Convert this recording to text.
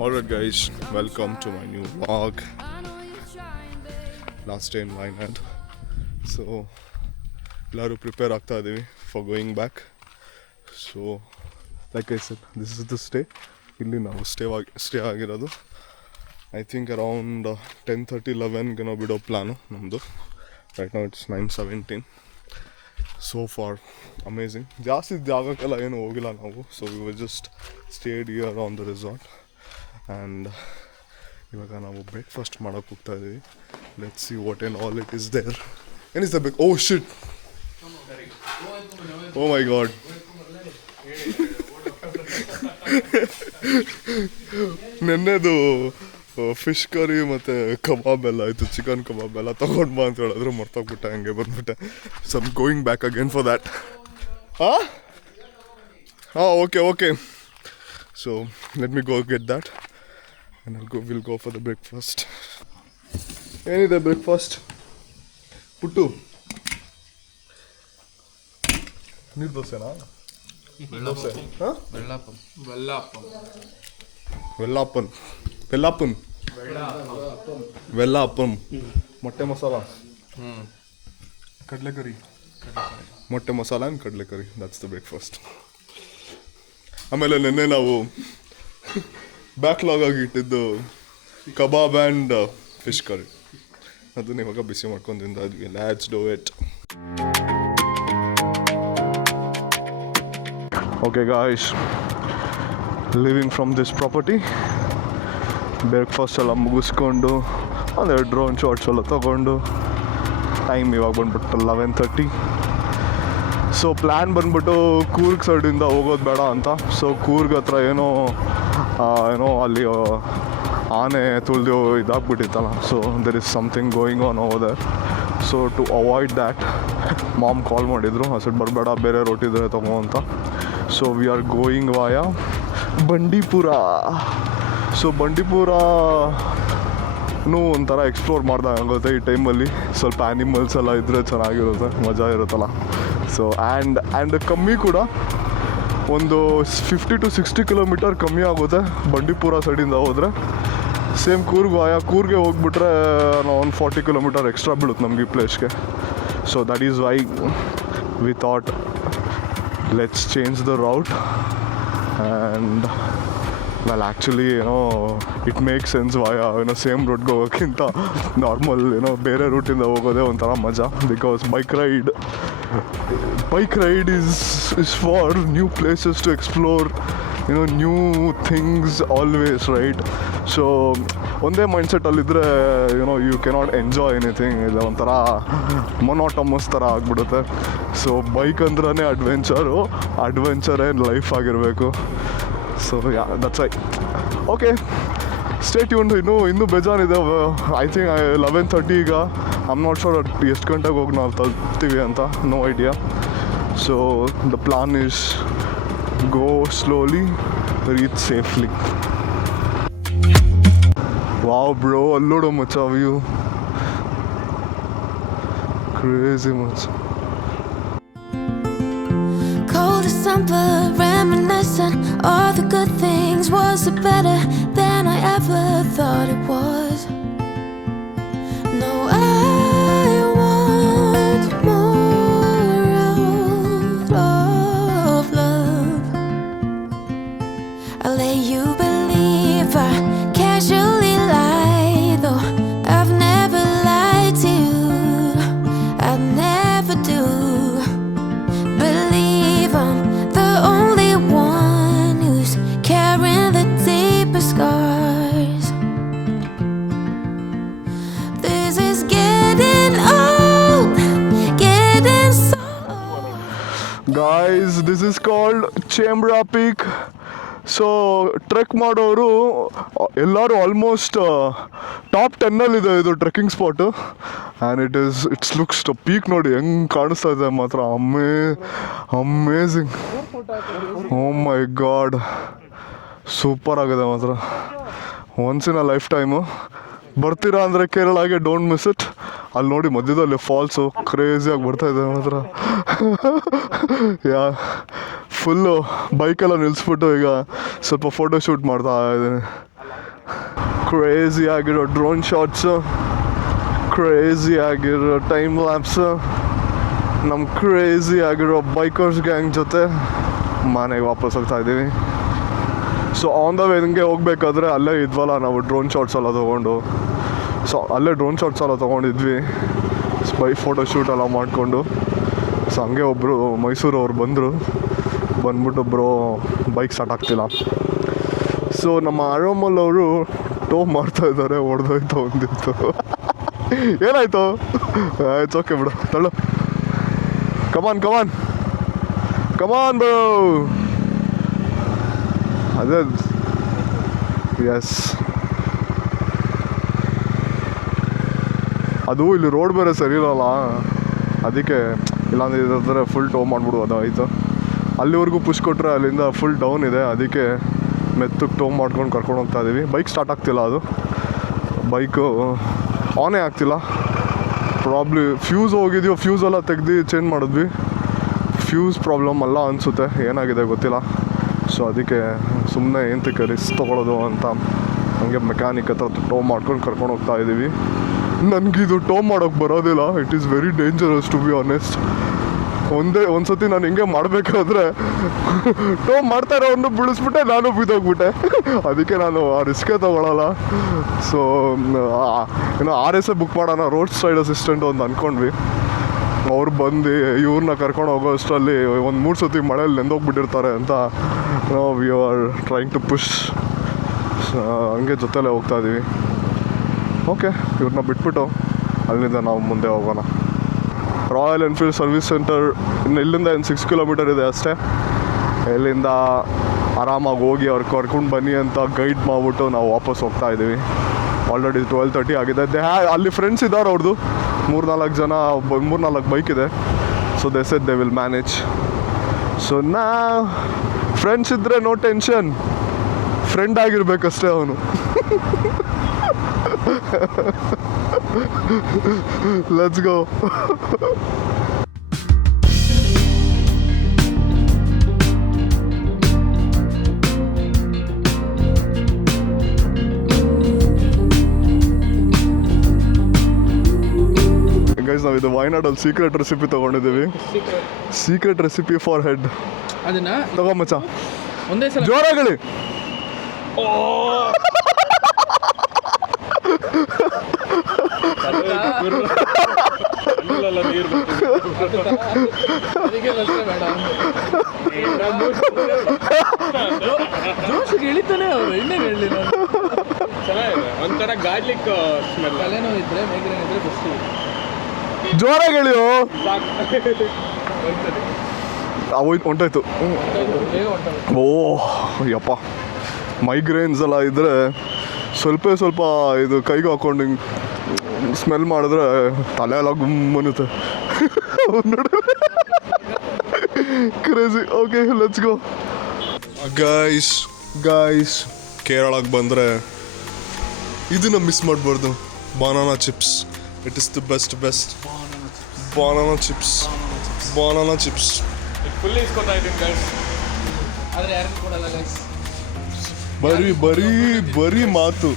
Alright guys, welcome to my new vlog. Last day in Wayanad. So ಎಲ್ಲರೂ prepare ಆಗ್ತಾ ಇದ್ದೀವಿ for going back. So like I said, this is the stay. ಇಲ್ಲಿ ನಾವು stay ಆಗಿರೋದು. I think around 10:30-11 ನಾವು ಬಿಡೋ plan ನಮ್ಮದು. Right now it's 9:17. So far amazing. ಜಾಸ್ತಿ ಜಾಗಕ್ಕೆಲ್ಲ ಏನು ಹೋಗಿಲ್ಲ ನಾವು. So we were just stayed here on the resort. And ಇವಾಗ ನಾವು ಬ್ರೇಕ್ಫಾಸ್ಟ್ ಮಾಡೋಕ್ಕೆ ಹೋಗ್ತಾ ಇದ್ದೀವಿ. Let's see what all it is there. ಏನಿಸ್ ದ ಬೇಕ್? ಓ ಶಿಟ್, ಓ ಮೈ ಗಾಡ್. ನೆನ್ನೆದು ಫಿಶ್ ಕರಿ ಮತ್ತು ಕಬಾಬ್ ಎಲ್ಲ ಆಯಿತು, ಚಿಕನ್ ಕಬಾಬ್ ಎಲ್ಲ ತೊಗೊಂಡು ಬಾ ಅಂತ ಹೇಳಿದ್ರು, ಮರ್ತೋಗ್ಬಿಟ್ಟೆ, ಹಂಗೆ ಬಂದ್ಬಿಟ್ಟೆ. So I'm going back again for that. ಹಾಂ okay. So let me go get that and we'll go for the breakfast. ಏನಿದೆ ಬ್ರೇಕ್ಫಾಸ್ಟ್? ಪುಟ್ಟು ನೀರು ದೋಸೆನಾ? ದೋಸೆ? ಹಾಂ, ವೆಲ್ಲಾಪನ್, ಮೊಟ್ಟೆ ಮಸಾಲ, ಕಡಲೆಕರಿ, ಮೊಟ್ಟೆ ಮಸಾಲ ಆ್ಯಂಡ್ ಕಡಲೆಕರಿ. That's the breakfast. ಆಮೇಲೆ ನೆನ್ನೆ ನಾವು ಬ್ಯಾಕ್ಲಾಗ್ ಆಗಿ ಇಟ್ಟಿದ್ದು ಕಬಾಬ್ ಆ್ಯಂಡ್ ಫಿಶ್ ಕರಿ, ಅದನ್ನ ಇವಾಗ ಬಿಸಿ ಮಾಡ್ಕೊಂಡು ತಿಂತಾ ಇದ್ವಿ. Let's do it. Okay guys, living from this property. Breakfast ಎಲ್ಲ ಮುಗಿಸ್ಕೊಂಡು ಒಂದೆರಡು ಡ್ರೋನ್ ಶಾಟ್ಸ್ ಎಲ್ಲ ತೊಗೊಂಡು ಟೈಮ್ ಇವಾಗ ಬಂದ್ಬಿಟ್ಟು 11:30. ಸೊ ಪ್ಲ್ಯಾನ್ ಬಂದ್ಬಿಟ್ಟು ಕೂರ್ಗ್ ಸೈಡಿಂದ ಹೋಗೋದು ಬೇಡ ಅಂತ. ಸೊ ಕೂರ್ಗ್ ಹತ್ರ ಏನೋ ಅಲ್ಲಿ ಆನೆ ತುಳಿದು ಇದಾಗ್ಬಿಟ್ಟಿತ್ತಲ್ಲ. So there is something going on over there. So to avoid that mom call ಮಾಡಿದರು, ಹಸಿಟ್ಟು ಬರಬೇಡ, ಬೇರೆ ರೋಟ್ ಇದ್ರೆ ತಗೋ ಅಂತ. ಸೊ ವಿ ಆರ್ ಗೋಯಿಂಗ್ ವಾಯ ಬಂಡೀಪುರ. ಸೊ ಬಂಡೀಪುರನೂ ಒಂಥರ ಎಕ್ಸ್ಪ್ಲೋರ್ ಮಾಡ್ದಂಗಾಗುತ್ತೆ ಈ ಟೈಮಲ್ಲಿ. ಸ್ವಲ್ಪ ಆ್ಯನಿಮಲ್ಸ್ ಎಲ್ಲ ಇದ್ದರೆ ಚೆನ್ನಾಗಿರುತ್ತೆ, ಮಜಾ ಇರುತ್ತಲ್ಲ. ಸೊ ಆ್ಯಂಡ್ ಕಮ್ಮಿ ಕೂಡ, ಒಂದು 50 to 60 ಕಿಲೋಮೀಟರ್ ಕಮ್ಮಿ ಆಗುತ್ತೆ ಬಂಡೀಪುರ ಸೈಡಿಂದ ಹೋದರೆ. ಸೇಮ್ ಕೂರ್ಗೆ ಹೋಗ್ಬಿಟ್ರೆ ನಾವು ಒಂದು 40 ಕಿಲೋಮೀಟರ್ ಎಕ್ಸ್ಟ್ರಾ ಬೀಳುತ್ತೆ ನಮಗೆ ಈ ಪ್ಲೇಸ್ಗೆ. So that is why we thought let's change the route. And well actually it makes sense ವಾಯ ಸೇಮ್ ರೂಟ್ಗೆ ಹೋಗೋಕ್ಕಿಂತ ನಾರ್ಮಲ್ ಬೇರೆ ರೂಟಿಂದ ಹೋಗೋದೇ ಒಂಥರ ಮಜಾ. Because bike ride is for new places to explore, new things always, right? So ಒಂದೇ ಮೈಂಡ್ಸೆಟ್ಟಲ್ಲಿದ್ದರೆ you cannot enjoy anything. ಇದು ಒಂಥರ ಮೊನೋಟಮಸ್ ಥರ ಆಗಿಬಿಡುತ್ತೆ. ಸೊ ಬೈಕ್ ಅಂದ್ರೇ ಅಡ್ವೆಂಚರೇ ಲೈಫ್ ಆಗಿರಬೇಕು. So that's why. Okay, stay tuned. ಇನ್ನೂ ಬೇಜಾನಿದೆ. ಐ ಥಿಂಕ್ 11:30 ಈಗ. ಐಮ್ ನಾಟ್ ಶೋರ್ ಎಷ್ಟು ಗಂಟೆಗೆ ಹೋಗಿ ನಾವು ತಲುಪ್ತೀವಿ ಅಂತ, no idea. So the plan is go slowly, reach safely. Wow bro, ಅಲ್ಲೋಡೋ ಮಚ್ಚ view, crazy much. Cold December, reminiscing all the good things. Was it better than I ever thought it was? No, I want more of love. I'll let you believe I casually lie, though I've never lied to you. I'd never do. Believe I'm the only one who's carrying the deepest scars. This is getting old, getting so old. Guys, this is called Chembra Peak. So trek ಮಾಡೋರು ಎಲ್ಲರೂ almost top 10ನಲ್ಲಿದೆ ಇದು trekking spot. And it's looks peak ನೋಡಿ ಹೆಂಗೆ ಕಾಣಿಸ್ತಾ ಇದೆ ಮಾತ್ರ. Amazing. ಓ ಮೈ god, super ಆಗಿದೆ ಮಾತ್ರ. Once in a life time. ಬರ್ತೀರಾ ಅಂದರೆ ಕೇರಳಗೆ ಡೋಂಟ್ ಮಿಸ್ ಇಟ್. ಅಲ್ಲಿ ನೋಡಿ ಮಧ್ಯದಲ್ಲಿ ಫಾಲ್ಸು ಕ್ರೇಜಿಯಾಗಿ ಬರ್ತಾಯಿದೆ ಮಾತ್ರ. ಫುಲ್ಲು ಬೈಕೆಲ್ಲ ನಿಲ್ಲಿಸ್ಬಿಟ್ಟು ಈಗ ಸ್ವಲ್ಪ ಫೋಟೋ ಶೂಟ್ ಮಾಡ್ತಾ ಇದ್ದೀನಿ. ಕ್ರೇಜಿ ಆಗಿರೋ ಡ್ರೋನ್ ಶಾಟ್ಸು, ಕ್ರೇಜಿ ಆಗಿರೋ ಟೈಮ್ ಲ್ಯಾಪ್ಸು, ನಮ್ಮ ಕ್ರೇಜಿ ಆಗಿರೋ ಬೈಕರ್ಸ್ ಗ್ಯಾಂಗ್ ಜೊತೆ ಮನೆಗೆ ವಾಪಸ್ ಹೋಗ್ತಾ ಇದ್ದೀವಿ. ಸೊ ಆನ್ ದ ವೇ ಹಿಂಗೆ ಹೋಗ್ಬೇಕಾದ್ರೆ ಅಲ್ಲೇ ಇದ್ವಲ್ಲ ನಾವು ಡ್ರೋನ್ ಶಾಟ್ಸ್ ಎಲ್ಲ ತೊಗೊಂಡು, ಸೊ ಅಲ್ಲೇ ಡ್ರೋನ್ ಶಾಟ್ಸ್ ಎಲ್ಲ ತೊಗೊಂಡಿದ್ವಿ, ಫೋಟೋ ಶೂಟ್ ಎಲ್ಲ ಮಾಡಿಕೊಂಡು. ಸೊ ಹಂಗೆ ಒಬ್ಬರು ಮೈಸೂರವ್ರು ಬಂದ್ಬಿಟ್ಟು ಬ್ರೋ ಬೈಕ್ ಸ್ಟಾರ್ಟ್ ಆಗ್ತಿಲ್ಲ. ಸೊ ನಮ್ಮ ಆರೋಮಲ್ ಅವರು ಟೋ ಮಾಡ್ತಾ ಇದ್ದಾರೆ, ಹೊಡೆದೋಯ್ತು ಒಂದಿತ್ತು. ಏನಾಯ್ತು? ಇಟ್ಸ್ ಓಕೆ ಬಿಡು, ತಳ್ಳು. ಕಮಾನ್ ಬ್ರೋ. ಅದೇ ಎಸ್, ಅದು ಇಲ್ಲಿ ರೋಡ್ ಬೇರೆ ಸರಿ ಇರೋಲ್ಲ, ಅದಕ್ಕೆ ಇಲ್ಲಾಂದ್ರೆ ಇದಾದ್ರೆ ಫುಲ್ ಟೋ ಮಾಡಿಬಿಡು ಆಯಿತು. ಅಲ್ಲಿವರೆಗೂ ಪುಷ್ ಕೊಟ್ಟರೆ ಅಲ್ಲಿಂದ ಫುಲ್ ಡೌನ್ ಇದೆ, ಅದಕ್ಕೆ ಮೆತ್ತಗೆ ಟೋ ಮಾಡ್ಕೊಂಡು ಕರ್ಕೊಂಡು ಹೋಗ್ತಾ ಇದ್ದೀವಿ. ಬೈಕ್ ಸ್ಟಾರ್ಟ್ ಆಗ್ತಿಲ್ಲ, ಅದು ಬೈಕು ಆನೇ ಆಗ್ತಿಲ್ಲ. ಪ್ರಾಬ್ಲಿ ಫ್ಯೂಸ್ ಹೋಗಿದ್ಯೋ, ಫ್ಯೂಸ್ ಎಲ್ಲ ತೆಗ್ದು ಚೇಂಜ್ ಮಾಡಿದ್ವಿ. ಫ್ಯೂಸ್ ಪ್ರಾಬ್ಲಮ್ ಅಲ್ಲ ಅನಿಸುತ್ತೆ, ಏನಾಗಿದೆ ಗೊತ್ತಿಲ್ಲ. ಸೊ ಅದಕ್ಕೆ ಸುಮ್ಮನೆ ಏನಕ್ಕೆ ರಿಸ್ಕ್ ತೊಗೊಳೋದು ಅಂತ ಹಂಗೆ ಮೆಕ್ಯಾನಿಕ್ ಹತ್ರ ಟೋ ಮಾಡ್ಕೊಂಡು ಕರ್ಕೊಂಡು ಹೋಗ್ತಾ ಇದ್ದೀವಿ. ನನಗಿದು ಟೋ ಮಾಡೋಕ್ಕೆ ಬರೋದಿಲ್ಲ, it is very dangerous to be honest. ಒಂದು ಸತಿ ನಾನು ಹಿಂಗೆ ಮಾಡಬೇಕಾದ್ರೆ ಟೋ ಮಾಡ್ತಾ ಇರೋವನ್ನು ಬಿಡಿಸ್ಬಿಟ್ಟೆ, ನಾನು ಬಿದ್ದೋಗ್ಬಿಟ್ಟೆ. ಅದಕ್ಕೆ ನಾನು ಆ ರಿಸ್ಕೇ ತೊಗೊಳಲ್ಲ. ಸೊ ಏನೋ RSA ಬುಕ್ ಮಾಡೋಣ, ರೋಡ್ ಸೈಡ್ ಅಸಿಸ್ಟೆಂಟ್ ಒಂದು ಅಂದ್ಕೊಂಡ್ವಿ. ಅವ್ರು ಬಂದು ಇವ್ರನ್ನ ಕರ್ಕೊಂಡು ಹೋಗೋ ಅಷ್ಟರಲ್ಲಿ ಒಂದು 3 ಸತಿ ಮಳೆಯಲ್ಲಿ ನೆಂದೋಗ್ಬಿಟ್ಟಿರ್ತಾರೆ ಅಂತ we are trying to push. ಹಂಗೆ ಜೊತೆಲೇ ಹೋಗ್ತಾ ಇದ್ದೀವಿ. ಓಕೆ, ಇವ್ರನ್ನ ಬಿಟ್ಬಿಟ್ಟು ಅಲ್ಲಿಂದ ನಾವು ಮುಂದೆ ಹೋಗೋಣ. ರಾಯಲ್ ಎನ್ಫೀಲ್ಡ್ ಸರ್ವಿಸ್ ಸೆಂಟರ್ ಇಲ್ಲಿಂದ 6 ಕಿಲೋಮೀಟರ್ ಇದೆ ಅಷ್ಟೇ. ಇಲ್ಲಿಂದ ಆರಾಮಾಗಿ ಹೋಗಿ ಅವ್ರು ಕರ್ಕೊಂಡು ಬನ್ನಿ ಅಂತ ಗೈಡ್ ಮಾಡಿಬಿಟ್ಟು ನಾವು ವಾಪಸ್ ಹೋಗ್ತಾ ಇದ್ದೀವಿ. ಆಲ್ರೆಡಿ 12:30 ಆಗಿದೆ. ಅಲ್ಲಿ ಫ್ರೆಂಡ್ಸ್ ಇದ್ದಾರೆ ಅವ್ರದ್ದು 3-4 ಜನ, 3-4 ಬೈಕ್ ಇದೆ. So they said they will manage. So ನಾ ಫ್ರೆಂಡ್ಸ್ ಇದ್ದರೆ ನೋ ಟೆನ್ಷನ್, ಫ್ರೆಂಡ್ ಆಗಿರ್ಬೇಕಷ್ಟೇ ಅವನು. Let's go. ಗೈಸ್, ನಾವು ಇದು ವಾಯ್ನಾಡಲ್ಲಿ ಸೀಕ್ರೆಟ್ ರೆಸಿಪಿ ತೊಗೊಂಡಿದ್ದೀವಿ. Secret recipe for head. ಅದನ್ನ ತಗೊಂಬಚ್ಚ, ಒಂದೇ ಸಲ ಜೋರಾಗಲಿ. ಜೋಶಿಗೆ ಇಳಿತಾನೆ ಅವರು, ಇನ್ನೇನು ಹೇಳಿ. ಚೆನ್ನಾಗಿದೆ, ಒಂಥರ ಗಾರ್ಲಿಕ್ ಸ್ಮೆಲ್. ತಲೆನೋವು ಇದ್ರೆ, ಮೈಗ್ರೇನ್ ಇದ್ರೆ ಬೆಸ್ಟ್. ಜೋರಾಗಿ ಹೇಳಿಯೋ. ಹೊಂಟೋಯ್ತು. ಓಹ್ ಯಪ್ಪ, ಮೈಗ್ರೇನ್ಸ್ ಎಲ್ಲ ಇದ್ದರೆ ಸ್ವಲ್ಪ ಇದು ಕೈಗೆ ಹಾಕೊಂಡು ಹಿಂಗೆ ಸ್ಮೆಲ್ ಮಾಡಿದ್ರೆ ತಲೆ ಎಲ್ಲ ಗುಮ್ಮನುತ್ತೆ. Crazy. Okay, let's go. Guys ಕೇರಳಕ್ಕೆ ಬಂದರೆ ಇದನ್ನ ಮಿಸ್ ಮಾಡಬಾರ್ದು. Banana chips, it is the best. Banana chips full ಇಸ್ಕೊತಾ ಇದ್ದೀನಿ ಗೈಸ್, ಆದರೆ ಯಾರಿಗೂ ಕೊಡಲ್ಲ ಗೈಸ್. ಬರೀ ಮಾತು.